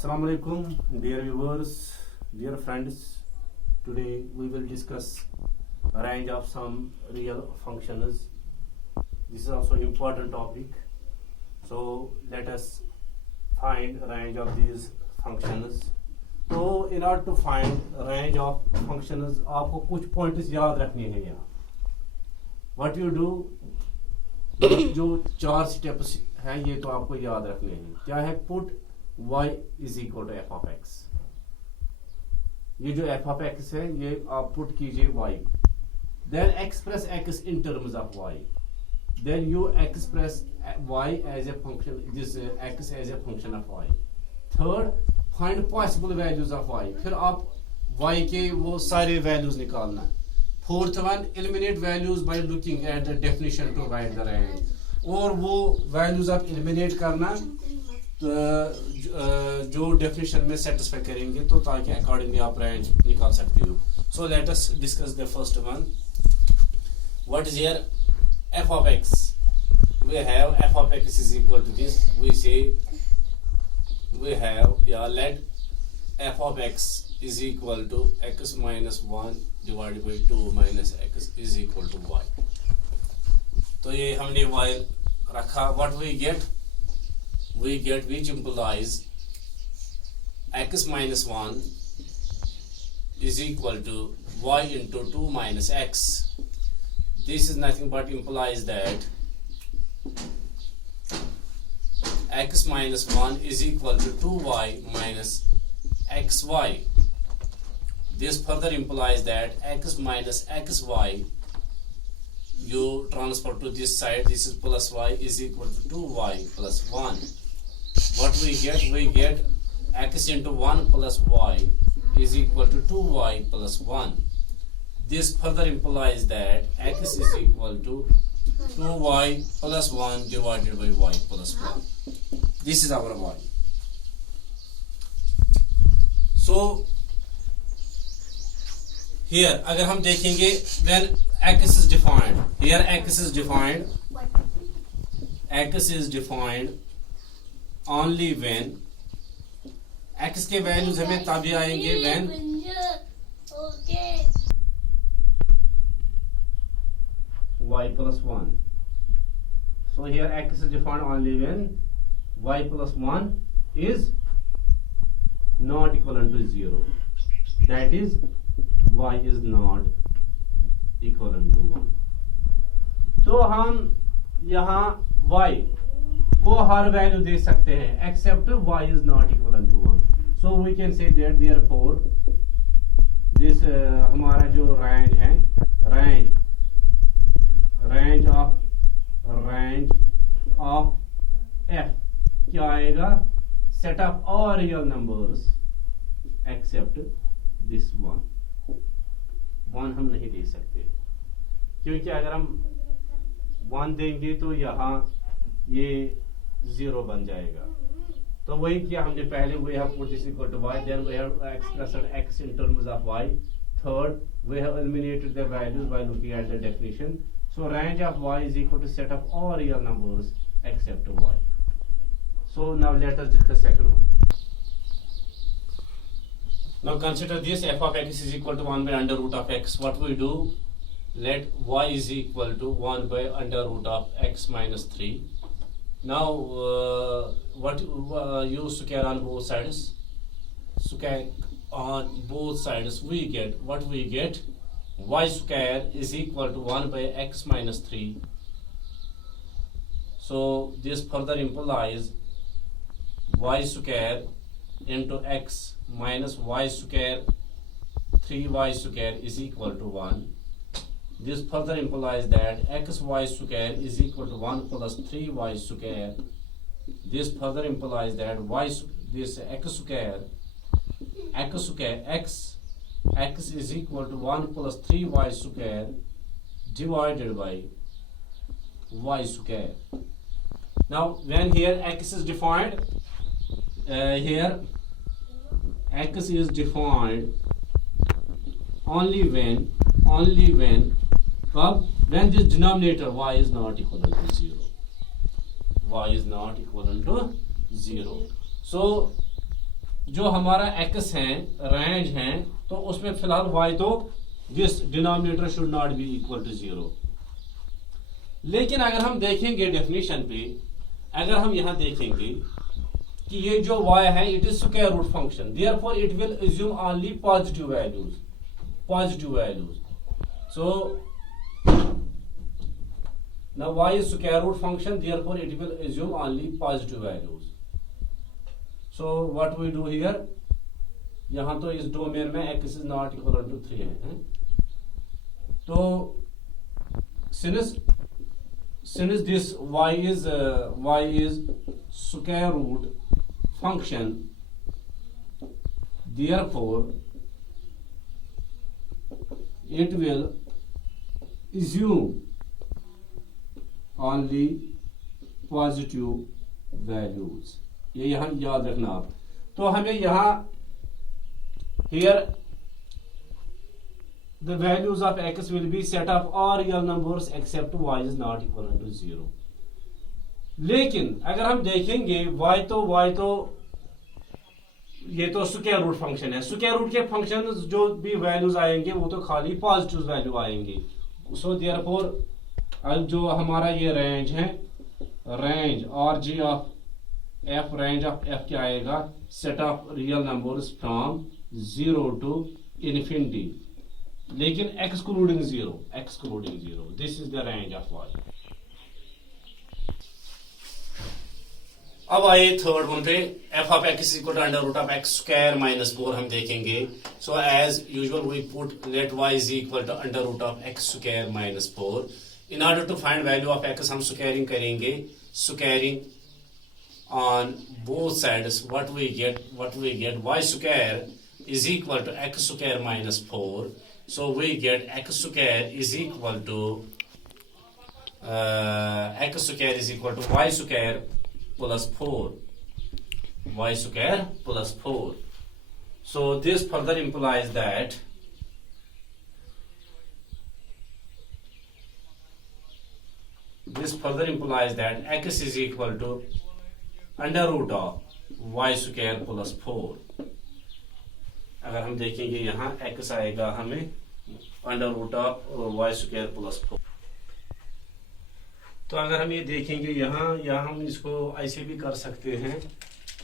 Assalamu alaikum, dear viewers, dear friends. Today we will discuss a range of some real functions. This is also an important topic. So let us find a range of these functions. तो in order to find a range of functions, आपको कुछ points याद रखने हैं यहाँ. What you do, जो 4 steps हैं ये तो आपको याद रखने हैं. क्या है? Put y is equal to f of x. ये जो f of x है ये आप पुट कीजिए y. Then express x in terms of y. Then you express y as a function, this x as a function of y. Third, find possible values of y. फिर आप y के वो सारे values निकालना. Fourth one, eliminate values by looking at the definition to write the range. और वो values आप eliminate करना जो डेफिनेशन में सेटिस्फाई करेंगे तो ताकि अकॉर्डिंगली आप रेंज निकाल सकते हो. So let us discuss the first one. What is here f of x? we have f of x is equal to this. We say we have let f of x is equal to x minus 1 divided by 2 minus x is equal to y. तो ये हमने y रखा. what we get which implies x minus 1 is equal to y into 2 minus x. This is nothing but implies that x minus 1 is equal to 2y minus xy. This further implies that x minus xy you transfer to this side, this is plus y is equal to 2y plus 1. What we get x into 1 plus y is equal to 2y plus 1. This further implies that x is equal to 2y plus 1 divided by y plus 1. This is our y. So here अगर हम देखेंगे when x is defined, here x is defined only when x के values हमें तभी आएंगे when y plus 1. So here x is defined only when y plus 1 is not equivalent to 0. That is y is not equivalent to 1. तो हम यहाँ y को हर value दे सकते हैं accept y is not equivalent to 1. So we can say that therefore this हमारा जो range है range of f क्या आएगा? Set of all real numbers accept this one हम नहीं दे सकते क्योंकि अगर हम 1 देंगे तो यहाँ ये 0 बन जाएगा. तो वही किया हमने पहले. we have put this equal to y, then we have expressed x in terms of y. Third, we have eliminated the values by looking at the definition. So range of y is equal to set of all real numbers except y. So now let us discuss second one. Now consider this f of x is equal to 1 by under root of x. What we do? Let y is equal to 1 by under root of x minus 3. Now what use square on both sides? Square on both sides we get what we get. Y square is equal to 1 by x minus 3. So this further implies y square into x minus y square 3y square is equal to 1. This further implies that xy square is equal to 1 plus 3y square. This further implies that x is equal to 1 plus 3y square divided by y square. Now when here x is defined, here x is defined only when when this denominator y is not equivalent to 0. Y is not equivalent to 0. So जो हमारा x है range है, तो उसमें फिलहाल y तो this denominator should not be equal to 0। लेकिन अगर हम देखेंगे डेफिनेशन पे, अगर हम यहां देखेंगे कि ये जो y है it is square root function, therefore it will assume only positive values. So now y is square root function, therefore it will assume only positive values. So what we do here, यहां तो इस domain में x is not equal to 3 है, तो since this y is square root function, therefore it will assume only positive values। ये यहां याद रखना आप। तो हमें यहां here the values of x will be set of all real numbers except y is not equal to 0। लेकिन अगर हम देखेंगे y तो ये तो स्क्वायर रूट फंक्शन है, स्क्वायर रूट के फंक्शन जो भी वैल्यूज आएंगे वो तो खाली पॉजिटिव वैल्यू आएंगे। सो देयरफॉर अब जो हमारा ये रेंज है, रेंज और g of f, range of f क्या आएगा, set of real numbers from 0 to infinity, लेकिन excluding zero, this is the range of y. अब आइए थर्ड वन पे, f of x equal to under root of x square minus 4 हम देखेंगे। So as usual we put let y is equal to under root of x square minus 4। In order to find value of x हम squaring करेंगे, squaring on both sides, what we get y square is equal to x square minus 4, so we get x square is equal to y square plus 4, so this further implies that x is equal to under root of y square plus 4। अगर हम देखेंगे यहाँ x आएगा हमें under root of y square plus 4। तो अगर हम ये देखेंगे यहाँ हम इसको ऐसे भी कर सकते हैं,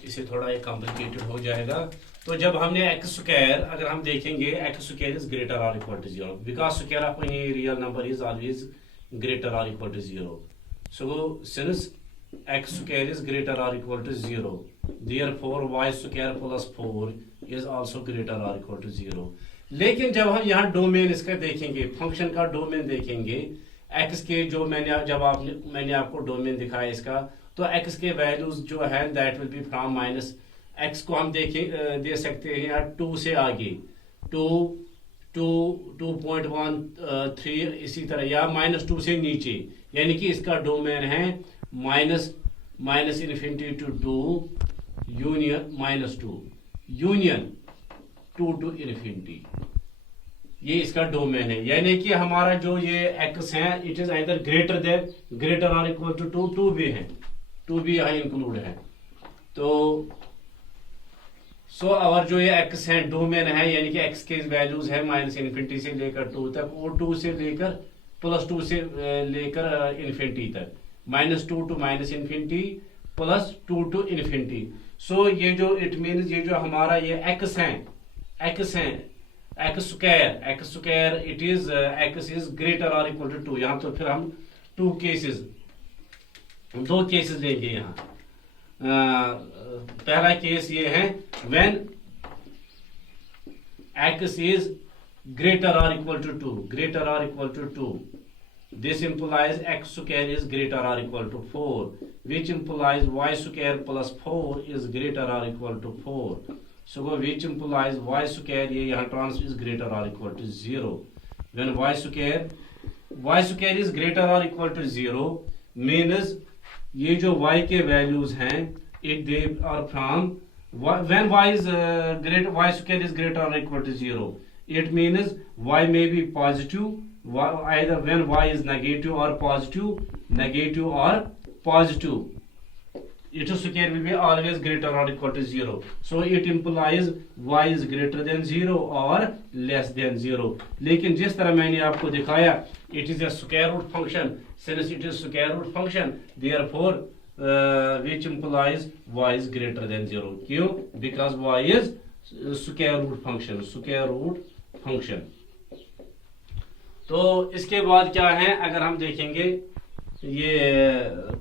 इसे थोड़ा ये कॉम्प्लिकेटेड हो जाएगा। तो जब हमने एक्स स्क्वायर, अगर हम देखेंगे एक्स स्क्वायर इज ग्रेटर और equal to 0, because square of any real number is always greater or equal to 0. So since x square is greater or equal to 0, therefore y square plus 4 is also greater or equal to 0. लेकिन जब हम यहाँ domain इसका देखेंगे, function का domain देखेंगे, x के जो मैंने आपको डोमेन दिखाया इसका, तो x के वैल्यूज जो है that will B from minus x को हम दे सकते हैं यार 2 से आगे, 2.13 इसी तरह, या -2 से नीचे, यानी कि इसका डोमेन है minus infinity to 2 union -2 to infinity, ये इसका डोमेन है। यानी कि हमारा जो ये x है इट इज आइदर ग्रेटर और इक्वल टू 2 भी है, 2 भी यहाँ इंक्लूड है। तो और जो ये x है डोमेन है, यानी कि x के वैल्यूज है माइनस इन्फिनिटी से लेकर 2 तक, और 2 से लेकर +2 से लेकर इन्फिनिटी तक, -2 to minus infinity +2 to infinity. So ये जो इट मीन्स ये जो हमारा ये x है x square it is x is greater और इक्वल टू 2। यहाँ तो फिर हम 2 केसेस लेंगे यहाँ। पहला केस ये है when x is greater or equal to 2, this implies x square is greater or equal to 4, which implies y square plus 4 is greater or equal to 4, so which implies y square ये यहाँ trans is greater or equal to 0। when y square is greater or equal to 0 means ये जो y के values हैं if they are from when y square is greater or equal to 0, it means y may be positive, either when y is negative or positive, its square will be always greater or equal to 0. So it implies y is greater than 0 or less than 0. लेकिन जिस तरह मैंने आपको दिखाया, it is a square root function. Since it is square root function, therefore which implies y is greater than 0. क्यों? Because y is square root function. Square root function. तो इसके बाद क्या है, अगर हम देखेंगे ये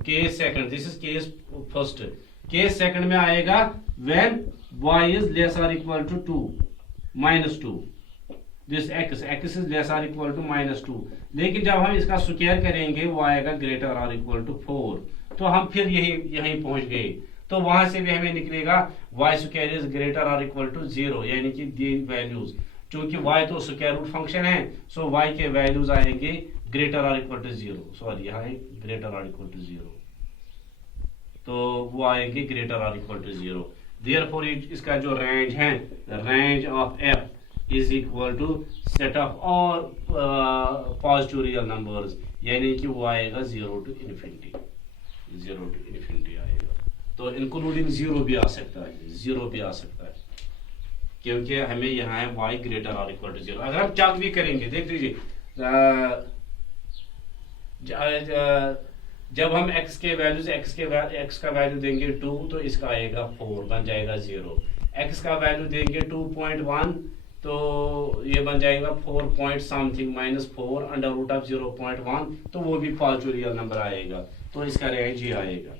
case second, this is case first. Case second में आएगा व्हेन y इज लेस और equal to 2 -2, this x is less और इक्वल टू -2. लेकिन जब हम इसका स्क्वायर करेंगे वो आएगा ग्रेटर और इक्वल टू 4. तो हम फिर यहीं पहुंच गए. तो वहां से भी हमें निकलेगा y स्क्वायर इज ग्रेटर और इक्वल टू 0, यानी कि दी वैल्यूज, चूंकि y तो स्क्वायर रूट फंक्शन है, सो y के वैल्यूज आएंगे ग्रेटर और इक्वल टू 0. सॉरी, यहाँ है ग्रेटर और इक्वल टू 0, तो वो आएंगे ग्रेटर और इक्वल टू 0. देयरफॉर इसका जो रेंज है, range of f is equal to set of all positive real numbers, यानी कि वो आएगा 0 to infinity. 0 to infinity आएगा. तो इंक्लूडिंग 0 भी आ सकता है, 0 भी आ सकता है, क्योंकि हमें यहाँ है y ग्रेटर और इक्वल टू 0. अगर हम चेक भी करेंगे, देख लीजिए, जब हम x के वैल्यूज x का वैल्यू देंगे 2 तो इसका आएगा 4, बन जाएगा 0. x का वैल्यू देंगे 2.1 तो ये बन जाएगा 4 point something -4 under root of 0.1, तो वो भी पॉजिटिव रियल नंबर आएगा. तो इसका रेंज ही आएगा.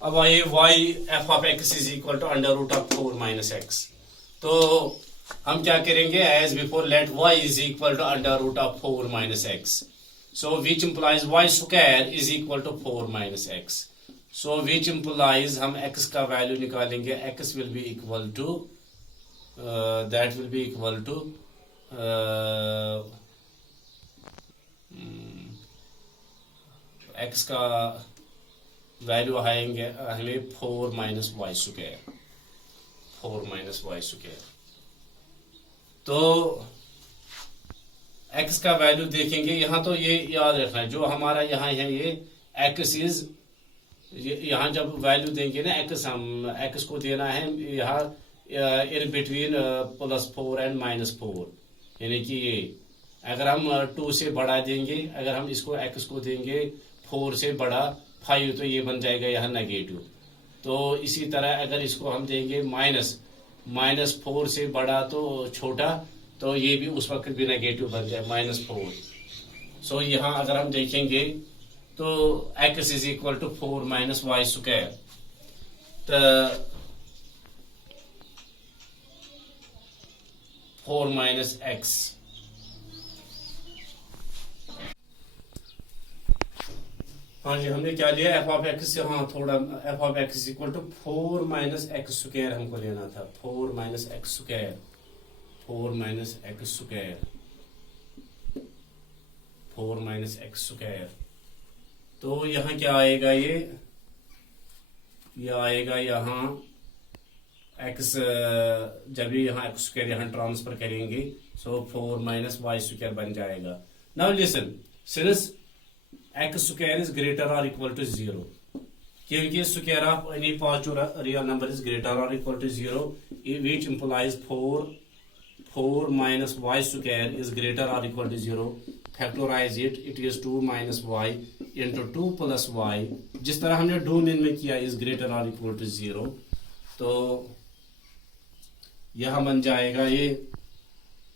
अब आइए y f of x is equal to under root of 4 - x. तो हम क्या करेंगे, as before let y is equal to under root of 4 - x. So which implies y square is equal to 4 - x. So which implies हम x का value निकालेंगे, x will be equal to that will be equal to x का value आएंगे हमें 4 - y square, 4 - y square. तो x का value देखेंगे, यहाँ तो ये याद रखना है, जो हमारा यहाँ है ये x इज, यहाँ जब वैल्यू देंगे ना x, हम x को देना है यहाँ इन बिटवीन +4 एंड -4, यानी कि ये अगर हम 2 से बढ़ा देंगे, अगर हम इसको x को देंगे 4 से बड़ा 5 तो ये बन जाएगा यहाँ नेगेटिव. तो इसी तरह अगर इसको हम देंगे -4 से बड़ा तो छोटा, तो ये भी उस वक्त भी नेगेटिव बन जाए -4. सो यहाँ अगर हम देखेंगे तो x is equal to 4 - y square. तो 4 - x. हाँ जी, हमने क्या लिया f ऑफ x से, हाँ थोड़ा f of x is equal to 4 - x square हमको लेना था. 4 - x square, 4 - x square, 4 - x square. तो यहाँ क्या आएगा, ये आएगा यहाँ x, जब यहाँ x स्क्वायर यहाँ ट्रांसफर करेंगे, सो 4 - y स्क्वायर बन जाएगा. Now listen, since x square is greater और इक्वल टू 0, क्योंकि square of any positive real number is greater और equal to 0, which implies 4 - y square is greater और equal to 0. Factorize it, it is 2 - y into 2 + y, जिस तरह हमने domain में किया, is greater और इक्वल टू 0. तो यह बन जाएगा ये.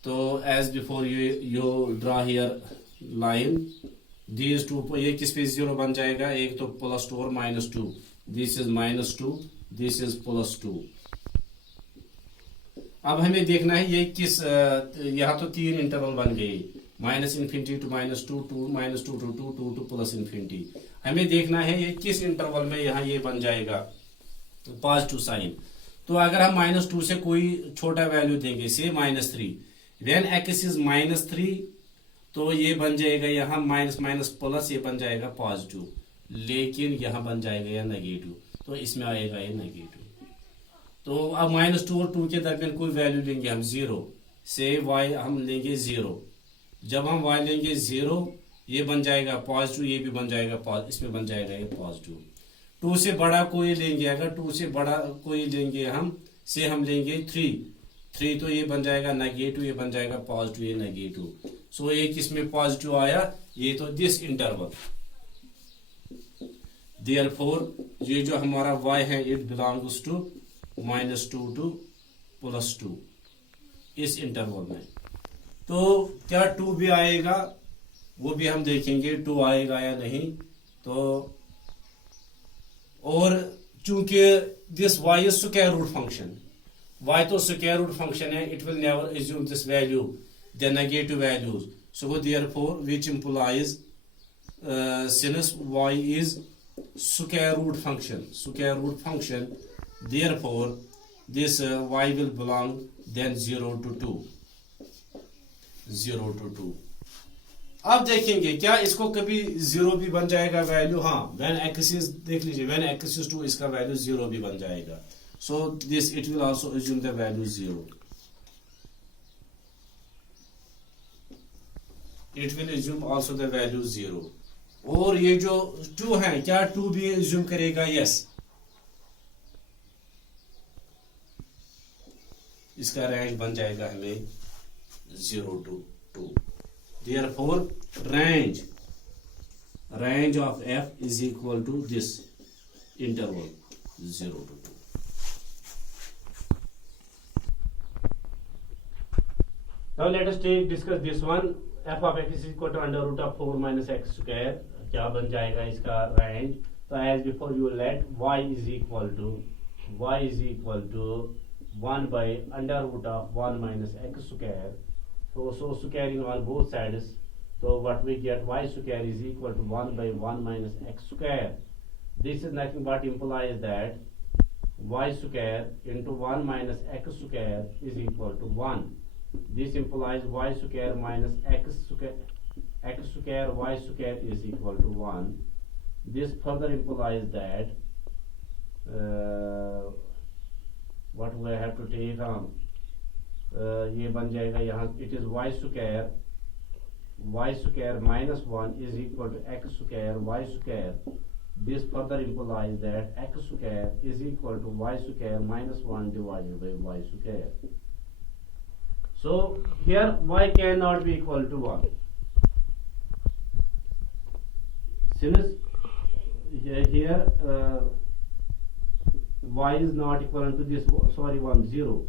तो as before you draw here line, these 2, ये किस पे 0 बन जाएगा, एक तो +2 और -2, दिस इज -2, दिस इज +2. अब हमें देखना है ये किस, यहाँ तो 3 इंटरवल बन गए, -∞ to -2, 2 -2 to 2, 2 to +∞. हमें देखना है ये किस इंटरवल में यहाँ ये बन जाएगा पॉजिटिव साइन. तो अगर हम -2 से कोई छोटा वैल्यू देंगे, से -3, व्हेन x इज -3, तो ये बन जाएगा यहाँ माइनस प्लस, ये बन जाएगा पॉजिटिव, लेकिन यहाँ बन जाएगा यह नेगेटिव, तो इसमें आएगा ये नेगेटिव. तो अब -2 और 2 के दरमियान कोई वैल्यू लेंगे हम 0, से y हम लेंगे 0. जब हम y लेंगे 0 ये बन जाएगा पॉजिटिव, ये भी बन जाएगा पॉजिटिव, इसमें बन जाएगा ये पॉजिटिव। 2 से बड़ा कोई लेंगे, अगर 2 से बड़ा कोई लेंगे हम लेंगे 3 तो ये बन जाएगा नेगेटिव, ये बन जाएगा पॉजिटिव, ये नेगेटिव। सो ये किसमें पॉजिटिव आया, ये तो दिस इंटरवल। देयरफॉर ये जो हमारा y है इट बिलोंग्स टू -2 to +2 इस इंटरवल में। तो क्या 2 भी आएगा, वो भी हम देखेंगे 2 आएगा या नहीं। तो और चूंकि this y is square root function, y तो स्क्वायर रूट फंक्शन है, it will never assume this value the negative values. So therefore which implies since y is square root function, therefore this y will belong then 0 to 2। अब देखेंगे क्या इसको कभी 0 भी बन जाएगा वैल्यू। हाँ, when x is, देख लीजिए when x is 2 इसका वैल्यू 0 भी बन जाएगा। so this it will also assume the value 0, it will assume also the value 0। और ये जो 2 है, क्या 2 भी assume करेगा, यस। इसका रेंज बन जाएगा हमें 0 to 2। Therefore range of f is equal to this interval 0 to 2। Now let us discuss this one। f of x is equal to under root of 4 minus x square। क्या बन जाएगा इसका range. तो as before you let y is equal to 1 by under root of 1 minus x square। So squaring on both sides, so what we get, y square is equal to 1 by 1 minus x square। This is nothing but implies that y square into 1 minus x square is equal to 1। This implies y square minus x square y square is equal to 1। This further implies that what we have to take on, ये बन जाएगा यहाँ, it is y square minus 1 is equal to x square y square। This further implies that x square is equal to y square minus 1 divided by y square। So here y cannot be equal to 1, since here y is not equivalent to this, 0,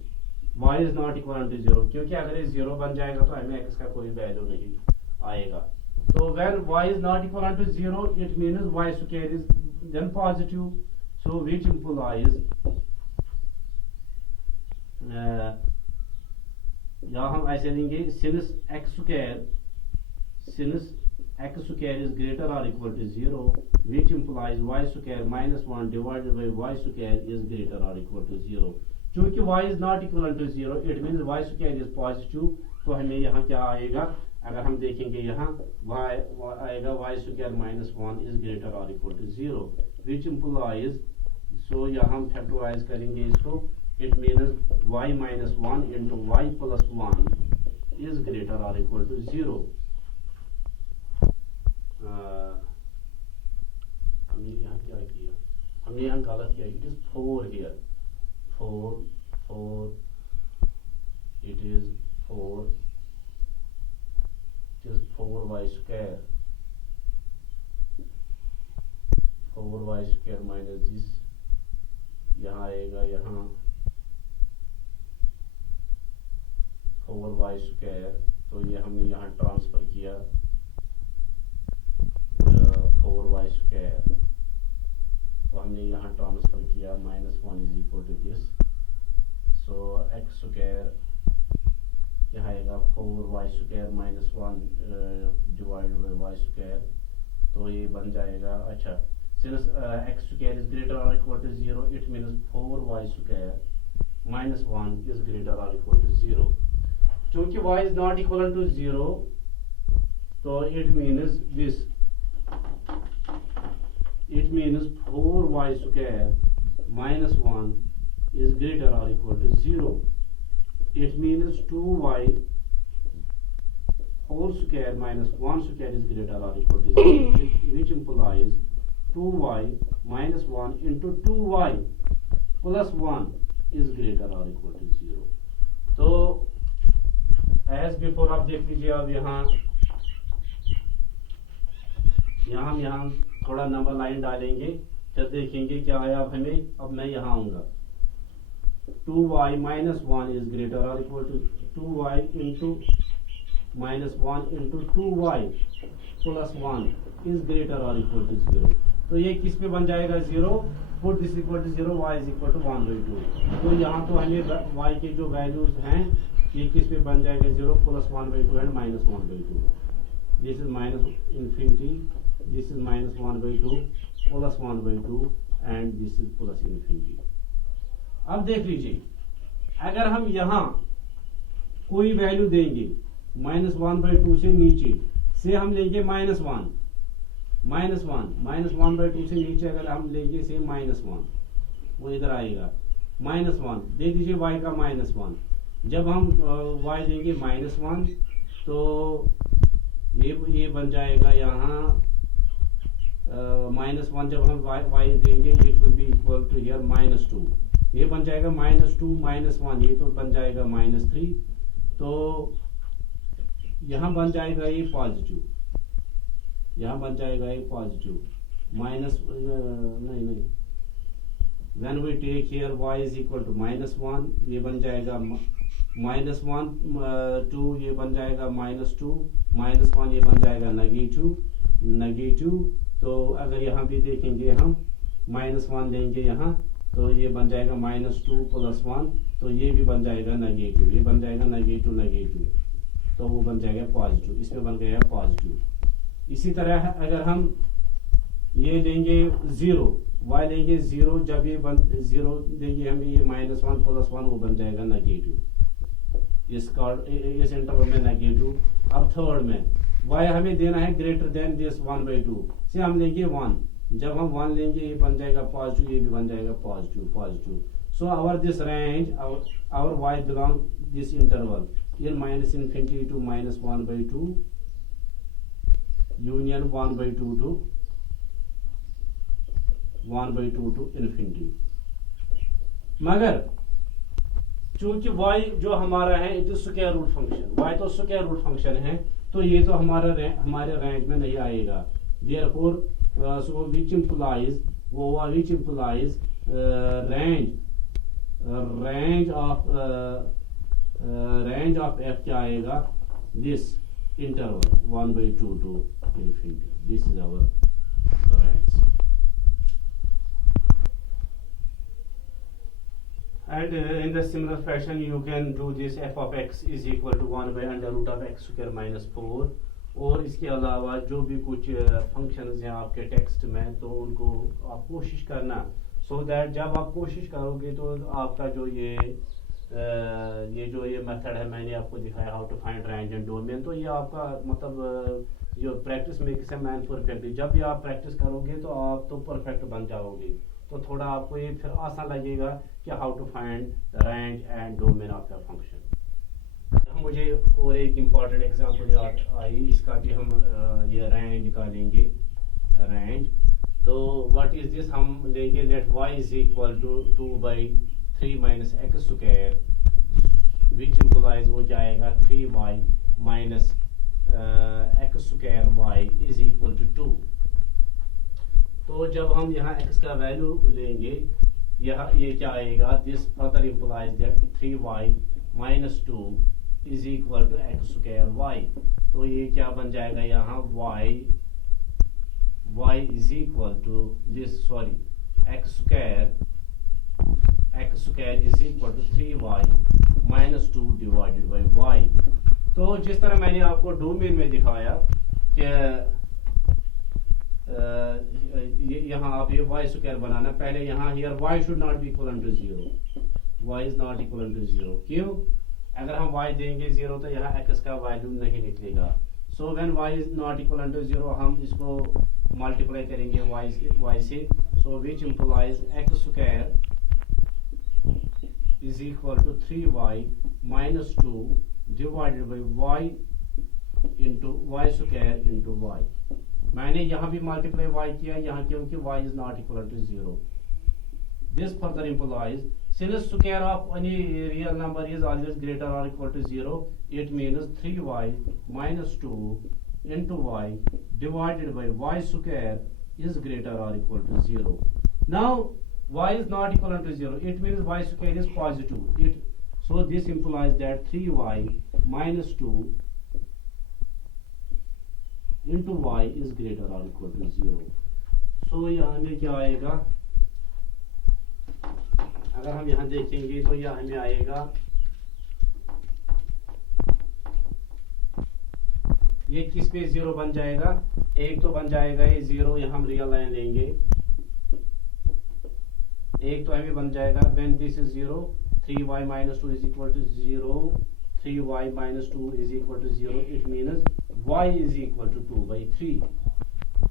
y is not equivalent to 0, क्योंकि अगर ये 0 बन जाएगा तो हमें x का कोई value नहीं आएगा। तो when y is not equivalent to 0, it means y square is then positive। So which implies यहाँ हम ऐसे लेंगे, since x square is greater or equal to 0, which implies y square minus 1 divided by y square is greater or equal to 0। चूंकि y is not equivalent to 0, it means y square is positive। तो हमें यहाँ क्या आएगा, अगर हम देखेंगे यहाँ y आएगा y square minus 1 is greater or equal to 0, which implies, so यहाँ हम फैक्टराइज करेंगे इसको, it means y minus 1 into y plus 1 is greater or equal to 0। हमने यहाँ क्या किया, हमने यहाँ गलत किया, it is 4 here, 4 it is 4 4y square, 4y square minus this, यहाँ आएगा यहाँ 4y square। तो ये हमने यहाँ ट्रांसफर किया 4y square, तो हमने यहाँ ट्रांसफर किया -1 is equal to this। So x square यहाँ आएगा 4y square minus 1 divided by y square। तो ये बन जाएगा, अच्छा, since x square is greater or equal to 0, it means 4y square minus 1 is greater or equal to 0। चूंकि y is not equal to 0, तो it means this, it means 4y square minus 1 is greater or equal to 0। It means 2y whole square minus 1 square is greater or equal to 0, which implies 2y minus 1 into 2y plus 1 is greater or equal to 0. तो as before आप देख लीजिए, अब यहाँ हम यहाँ थोड़ा number line डालेंगे, फिर देखेंगे क्या आया अब हमें. अब मैं यहाँ आऊँगा. 2y minus 1 is greater or equal to 2y into minus 1 into 2y plus 1 is greater or equal to 0. तो ये किस पे बन जाएगा 0. Put this equal to 0, y is equal to 1/2. तो यहाँ तो हमें y के जो वैल्यूज हैं ये किस पे बन जाएगा 0 plus 1/2 and minus 1/2. This is minus infinity, this is minus 1/2 plus 1/2 and this is plus infinity. अब देख लीजिए, अगर हम यहाँ कोई वैल्यू देंगे -1/2 से नीचे से हम लेंगे -1 -1/2 से नीचे अगर हम लेंगे से -1, वो इधर आएगा -1. दे दीजिए y का -1. जब हम y देंगे -1 तो ये बन जाएगा यहाँ -1. जब हम y देंगे it will be equal to here -2. ये बन जाएगा -2 -1, ये तो बन जाएगा -3. तो यहाँ बन जाएगा ये पॉजिटिव, यहाँ बन जाएगा ये पॉजिटिव माइनस नहीं when we take here y is equal to -1, ये बन जाएगा -1 2, ये बन जाएगा -2 -1, ये बन जाएगा नेगेटिव. तो अगर यहाँ भी देखेंगे हम -1 लेंगे यहाँ तो ये बन जाएगा -2 plus 1, तो ये भी बन जाएगा नेगेटिव, ये बन जाएगा नेगेटिव. तो वो बन जाएगा पॉजिटिव, इसमें बन गया पॉजिटिव. इसी तरह अगर हम ये लेंगे 0, y लेंगे 0, जब ये 0 देंगे हमें ये -1 plus 1, वो बन जाएगा नेगेटिव. इस इंटरवल में नेगेटिव. अब थर्ड में y हमें देना है ग्रेटर देन दिस 1/2 से हम लेंगे 1. जब हम 1 लेंगे ये बन जाएगा पॉजिटिव, ये भी बन जाएगा positive. So our this range our y belong this interval in -infinity to -1/2 union 1/2 to 1/2 to infinity. मगर चूंकि y जो हमारा है it is square root function, y तो स्क्वायर रूट फंक्शन है, तो ये तो हमारे रेंज में नहीं आएगा. therefore so which implies range of f क्या आएगा, this interval 1/2 to infinity. This is our range. And in the similar fashion you can do this f of x is equal to 1/√x² -4. और इसके अलावा जो भी कुछ functions हैं आपके टेक्स्ट में, तो उनको आप कोशिश करना so that जब आप कोशिश करोगे तो आपका जो ये मेथड है मैंने आपको दिखाया how to find range and domain, तो ये आपका मतलब जो practice makes a man perfect. जब भी आप प्रैक्टिस करोगे तो आप तो परफेक्ट बन जाओगे. तो थोड़ा आपको ये फिर आसान लगेगा कि how to find range and domain of the function. मुझे और एक इम्पॉर्टेंट एग्जांपल याद आई, इसका भी हम ये रेंज निकालेंगे. रेंज तो व्हाट इज दिस, हम लेंगे let y is equal to 2/3 - x², which implies वो जाएगा 3y minus x² is equal to 2. तो जब हम यहाँ x का वैल्यू लेंगे, ये क्या आएगा, this further implies that 3y - 2 is equal to x²y. तो ये क्या बन जाएगा यहाँ y is equal to this x² is equal to 3y - 2 divided by y. तो जिस तरह मैंने आपको डोमेन में दिखाया कि यहाँ आप ये y² बनाना, पहले यहाँ here y should not be equal to 0, y is not equal to 0. क्यों? अगर हम y देंगे 0 तो यहाँ x का वैल्यू नहीं निकलेगा. So when y is not equal to 0 हम इसको मल्टीप्लाई करेंगे y से. So which implies x² is equal to 3y - 2 divided by y into y square into y. मैंने यहाँ भी मल्टीप्लाई वाई किया यहाँ, क्योंकि y is not equal to 0। This further implies since square of any real number is always greater or equal to 0, it means 3y minus 2 into y divided by y square is greater or equal to 0. Now y is not equal to 0, it means y square is positive. So this implies that 3y minus 2 into y is greater or equal to 0. So यहाँ में क्या आएगा, अगर हम यहाँ देखेंगे तो यह हमें आएगा, ये किस पे 0 बन जाएगा, एक तो बन जाएगा ये 0, यहाँ हम रियल लाइन लेंगे, एक तो हमें बन जाएगा when this is 0 3y minus 2 is equal to 0, 3y minus 2 is equal to 0, it means y is equal to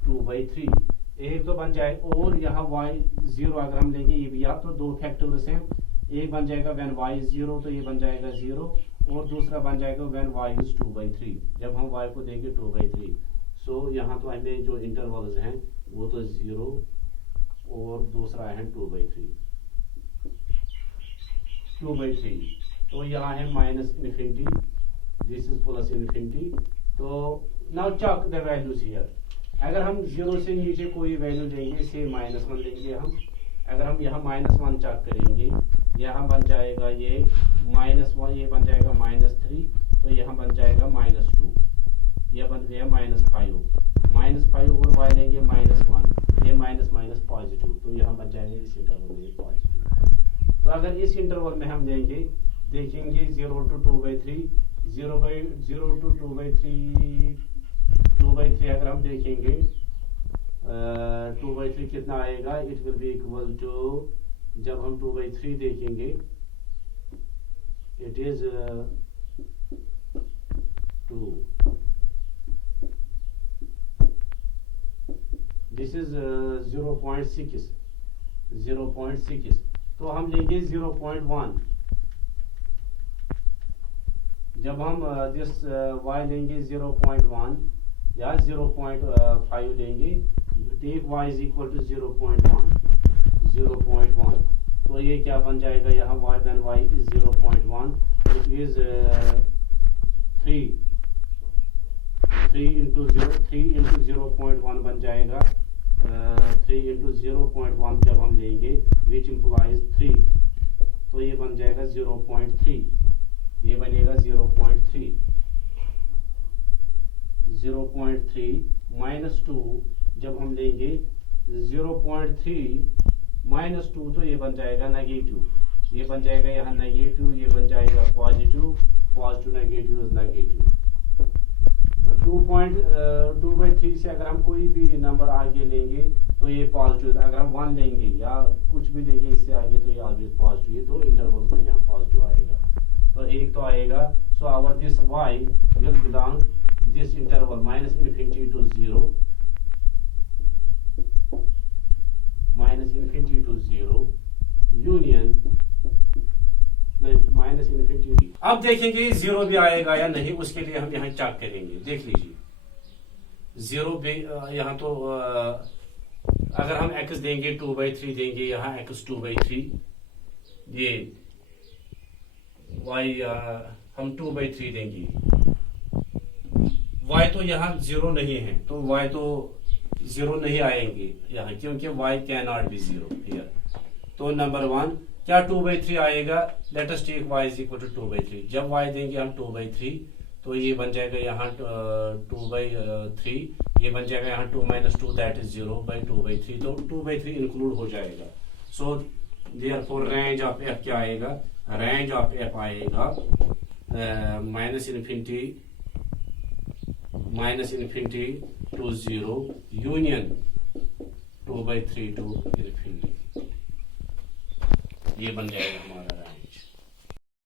2/3, एक तो बन जाए, और यहाँ y 0 अगर हम लेंगे, ये भी या तो दो फैक्टर्स हैं, एक बन जाएगा when y is 0 तो ये बन जाएगा 0, और दूसरा बन जाएगा when y is 2/3, जब हम y को देंगे 2/3। सो यहाँ तो हमें जो इंटरवल्स हैं वो तो 0 और दूसरा है 2/3, तो यहाँ है minus infinity, this is plus infinity. तो now check the values here, अगर हम 0 से नीचे कोई वैल्यू लेंगे, से -1 लेंगे हम, अगर हम यहाँ -1 चेक करेंगे, यहाँ बन जाएगा ये -1, ये बन जाएगा -3, तो यहाँ बन जाएगा -2, यह बन गया -5 और y लेंगे -1, ये माइनस पॉजिटिव, तो यहाँ बन जाएगा इस इंटरवल में पॉजिटिव। तो अगर इस इंटरवल में हम देखेंगे 0 to 2/3, 0 to 2/3 अगर हम देखेंगे 2/3 कितना आएगा, it will be equal to, जब हम 2/3 देखेंगे इट इज 2, दिस इज 0.6, तो हम लेंगे 0.1, जब हम दिस y लेंगे 0.1 या 0.5 लेंगे, take y is equal to 0.1, तो ये क्या बन जाएगा, यहाँ y when y is 0.1, it is 3 into 0.1 बन जाएगा, 3 into 0.1 जब हम लेंगे which implies 3, तो ये बन जाएगा 0.3, ये बनेगा 0.3 -2 जब हम लेंगे 0.3 -2, तो ये बन जाएगा नेगेटिव, ये बन जाएगा यहाँ नेगेटिव, ये बन जाएगा पॉजिटिव नेगेटिव इज नेगेटिव। 2/3 से अगर हम कोई भी नंबर आगे लेंगे तो ये पॉजिटिव, अगर हम 1 लेंगे या कुछ भी लेंगे इससे आगे तो ये ऑलवेज पॉजिटिव, ये दो इंटरवल्स में यहाँ पॉजिटिव आएगा, तो एक तो आएगा। So our this y will belong this interval -infinity to 0, union -infinity। अब देखेंगे 0 भी आएगा या नहीं, उसके लिए हम यहाँ चेक करेंगे, देख लीजिए 0 भी यहाँ तो अगर हम x देंगे 2/3 देंगे, यहाँ x 2/3, ये y हम 2/3 देंगे, y तो यहाँ 0 नहीं है, तो y तो 0 नहीं आएंगे यहाँ, क्योंकि y can not be 0 here. तो नंबर 1 क्या 2/3 आएगा, let us take y is equal to 2/3, जब y देंगे हम 2/3 तो ये बन जाएगा यहाँ 2/3, ये बन जाएगा यहाँ 2 - 2 दैट इज 0/2/3, तो 2/3 इंक्लूड हो जाएगा। So therefore range of f क्या आएगा, रेंज ऑफ f आएगा -infinity to 0 union 2/3 to infinity, ये बन जाएगा।